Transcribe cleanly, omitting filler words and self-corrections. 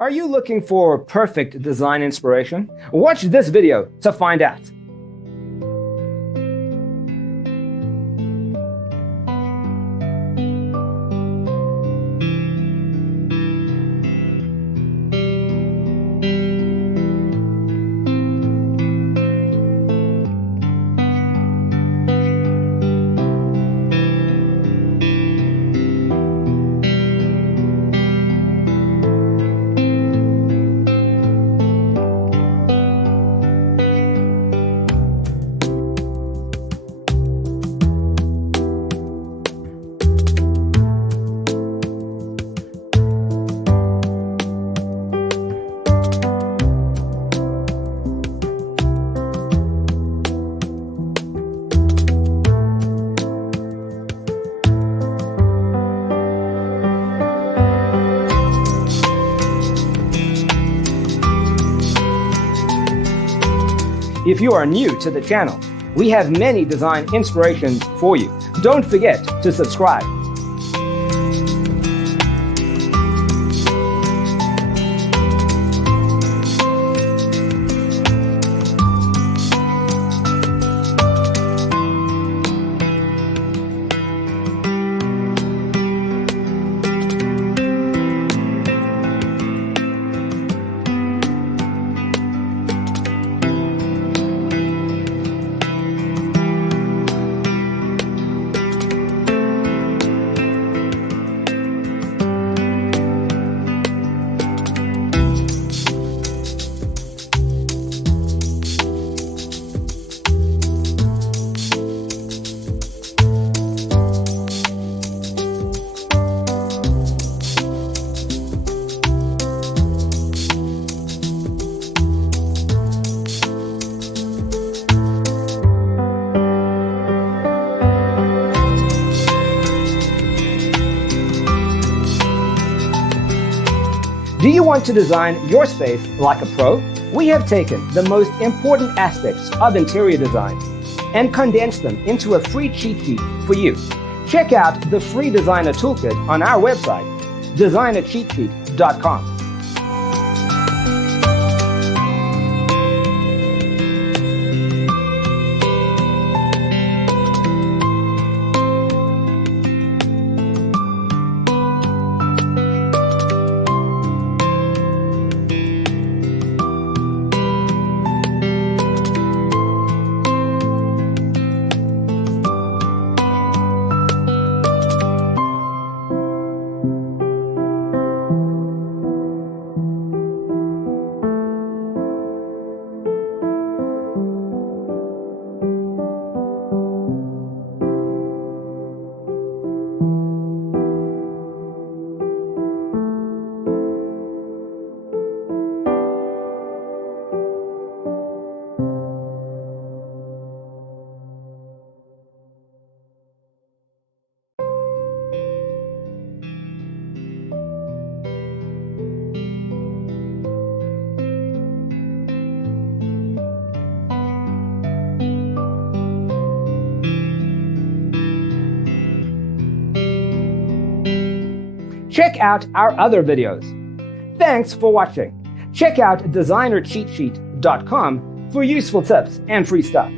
Are you looking for perfect design inspiration? Watch this video to find out. If you are new to the channel, we have many design inspirations for you. Don't forget to subscribe. Do you want to design your space like a pro? We have taken the most important aspects of interior design and condensed them into a free cheat sheet for you. Check out the free designer toolkit on our website, designercheatsheet.com. Check out our other videos. Thanks for watching. Check out designercheatsheet.com for useful tips and free stuff.